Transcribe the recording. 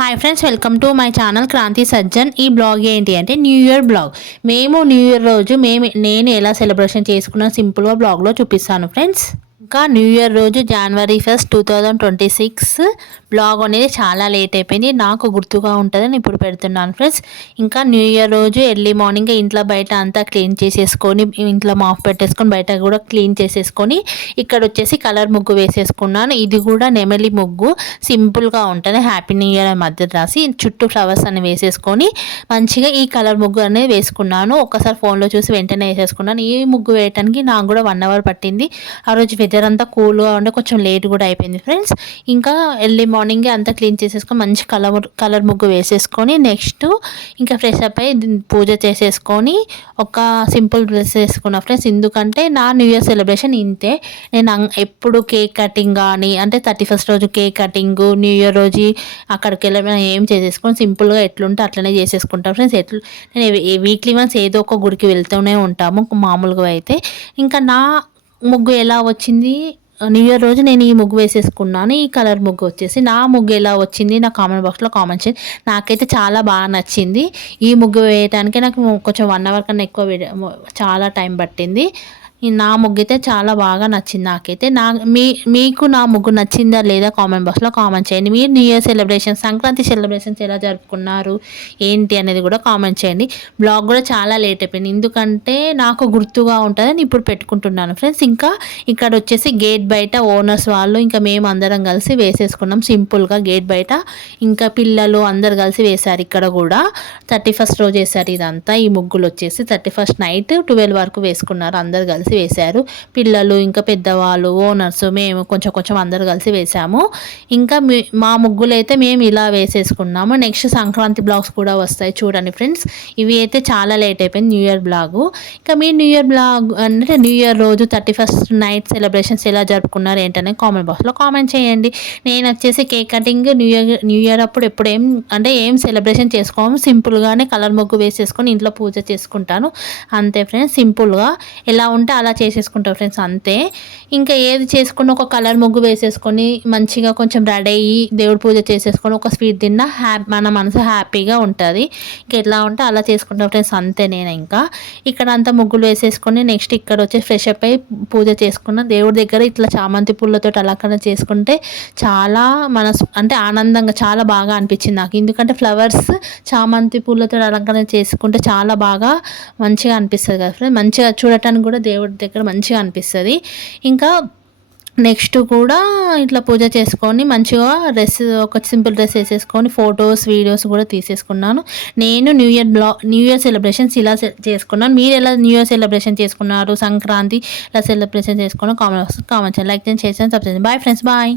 Hi friends, welcome to my channel Kranthi Sajjan. ఈ blog ఏంటి అంటే new year blog. New year రోజు నేను ఎలా సెలబ్రేషన్ చేసుకున్నా సింపుల్గా బ్లాగ్లో చూపిస్తాను ఫ్రెండ్స్. ఇంకా న్యూ ఇయర్ రోజు January 1, 2026 బ్లాగ్ అనేది చాలా లేట్ అయిపోయింది. నాకు గుర్తుగా ఉంటుందని ఇప్పుడు పెడుతున్నాను ఫ్రెండ్స్. ఇంకా న్యూ ఇయర్ రోజు ఎర్లీ మార్నింగ్ ఇంట్లో బయట అంతా క్లీన్ చేసేసుకొని, ఇంట్లో మాఫ్ పెట్టేసుకొని, బయట కూడా క్లీన్ చేసేసుకొని, ఇక్కడ వచ్చేసి కలర్ ముగ్గు వేసేసుకున్నాను. ఇది కూడా నెమలి ముగ్గు, సింపుల్గా ఉంటుంది. హ్యాపీ న్యూ ఇయర్ మధ్య రాసి చుట్టూ ఫ్లవర్స్ అని వేసేసుకొని మంచిగా ఈ కలర్ ముగ్గు అనేది వేసుకున్నాను. ఒక్కసారి ఫోన్లో చూసి వెంటనే వేసేసుకున్నాను. ఈ ముగ్గు వేయడానికి నాకు కూడా 1 hour పట్టింది. ఆ రోజు వెదర్ అంతా కూల్గా ఉండే కొంచెం లేట్ కూడా అయిపోయింది ఫ్రెండ్స్. ఇంకా ఎర్లీ మార్నింగ్ అంతా క్లీన్ చేసేసుకొని మంచి కలర్ ముగ్గు వేసేసుకొని నెక్స్ట్ ఇంకా ఫ్రెష్ అప్ అయ్యి పూజ చేసేసుకొని ఒక సింపుల్ డ్రెస్ వేసుకున్నా ఫ్రెండ్స్. ఎందుకంటే నా న్యూ ఇయర్ సెలబ్రేషన్ ఇంతే. నేను ఎప్పుడు కేక్ కటింగ్ కానీ, అంటే 31st రోజు కేక్ కటింగ్, న్యూ ఇయర్ రోజు అక్కడికి వెళ్ళిన ఏం చేసేసుకొని సింపుల్గా ఎట్లుంటే అట్లనే చేసేసుకుంటాం ఫ్రెండ్స్. నేను వీక్లీ వన్స్ ఏదో ఒక గుడికి వెళ్తూనే ఉంటాము మామూలుగా అయితే. ఇంకా నా ముగ్గు ఎలా వచ్చింది, న్యూ ఇయర్ రోజు నేను ఈ ముగ్గు వేసేసుకున్నాను. ఈ కలర్ ముగ్గు వచ్చేసి నా ముగ్గు ఎలా వచ్చింది నా కామెంట్ బాక్స్లో కామెంట్ చేయండి. నాకైతే చాలా బాగా నచ్చింది. ఈ ముగ్గు వేయడానికి నాకు కొంచెం 1 hour కన్నా ఎక్కువ చాలా టైం పట్టింది. నా ముగ్గు అయితే చాలా బాగా నచ్చింది నాకైతే. మీకు నా ముగ్గు నచ్చిందా లేదా కామెంట్ బాక్స్లో కామెంట్ చేయండి. మీరు new year celebrations, Sankranti celebrations ఎలా జరుపుకున్నారు ఏంటి అనేది కూడా కామెంట్ చేయండి. బ్లాగ్ కూడా చాలా లేట్ అయిపోయింది, ఎందుకంటే నాకు గుర్తుగా ఉంటుందని ఇప్పుడు పెట్టుకుంటున్నాను ఫ్రెండ్స్. ఇంకా ఇక్కడ వచ్చేసి గేట్ బయట ఓనర్స్ వాళ్ళు ఇంకా మేము అందరం కలిసి వేసేసుకున్నాం సింపుల్గా గేట్ బయట. ఇంకా పిల్లలు అందరు కలిసి వేశారు. ఇక్కడ కూడా 31st రోజు వేశారు ఇదంతా. ఈ ముగ్గులు వచ్చేసి 31st నైట్ 12 వరకు వేసుకున్నారు, అందరు కలిసి వేశారు. పిల్లలు ఇంకా పెద్దవాళ్ళు, ఓనర్స్, మేము కొంచెం అందరు కలిసి వేసాము. ఇంకా మా ముగ్గులు అయితే మేము ఇలా వేసేసుకున్నాము. నెక్స్ట్ సంక్రాంతి బ్లాగ్స్ కూడా వస్తాయి చూడండి ఫ్రెండ్స్. ఇవి అయితే చాలా లేట్ అయిపోయింది న్యూ ఇయర్ బ్లాగు. ఇంకా మీ న్యూ ఇయర్ బ్లాగ్ అంటే న్యూ ఇయర్ రోజు 31st నైట్ సెలబ్రేషన్స్ ఎలా జరుపుకున్నారు ఏంటనే కామెంట్ బాక్స్లో కామెంట్ చేయండి. నేను వచ్చేసి కేక్ కటింగ్ న్యూ ఇయర్ అప్పుడు ఎప్పుడు ఏం సెలబ్రేషన్ చేసుకోము, సింపుల్గానే కలర్ ముగ్గు వేసేసుకొని ఇంట్లో పూజ చేసుకుంటాను అంతే ఫ్రెండ్స్. సింపుల్గా ఎలా ఉంటే అలా చేసేసుకుంటాం ఫ్రెండ్స్ అంతే. ఇంకా ఏది చేసుకుని ఒక కలర్ ముగ్గు వేసేసుకొని మంచిగా కొంచెం రెడీ అయ్యి దేవుడి పూజ చేసేసుకొని ఒక స్వీట్ తిన్నా మన మనసు హ్యాపీగా ఉంటుంది. ఇంకా ఎట్లా ఉంటే అలా చేసుకుంటాం ఫ్రెండ్స్ అంతే. నేను ఇంకా ఇక్కడ అంతా ముగ్గులు వేసేసుకొని నెక్స్ట్ ఇక్కడ వచ్చి ఫ్రెష్ అప్ అయ్యి పూజ చేసుకున్న దేవుడి దగ్గర ఇట్లా చామంతి పూలతో అలంకరణ చేసుకుంటే చాలా మనసు అంటే ఆనందంగా చాలా బాగా అనిపించింది నాకు. ఎందుకంటే ఫ్లవర్స్ చామంతి పూలతో అలంకరణ చేసుకుంటే చాలా బాగా మంచిగా అనిపిస్తుంది కదా ఫ్రెండ్స్. మంచిగా చూడటానికి కూడా దేవుడి దగ్గర మంచిగా అనిపిస్తుంది. ఇంకా నెక్స్ట్ కూడా ఇట్లా పూజ చేసుకొని మంచిగా ఒక సింపుల్ డ్రెస్ వేసేసుకొని ఫొటోస్ వీడియోస్ కూడా తీసేసుకున్నాను. నేను న్యూ ఇయర్ సెలబ్రేషన్స్ ఇలా చేసుకున్నాను. మీరు ఎలా న్యూ ఇయర్ సెలబ్రేషన్ చేసుకున్నారు, సంక్రాంతి ఇలా సెలబ్రేషన్ చేసుకున్నాను కామెంట్ చేయండి. లైక్ చేయండి, షేర్ చేయండి, సబ్స్క్రైబ్ చేయండి. Bye friends, bye.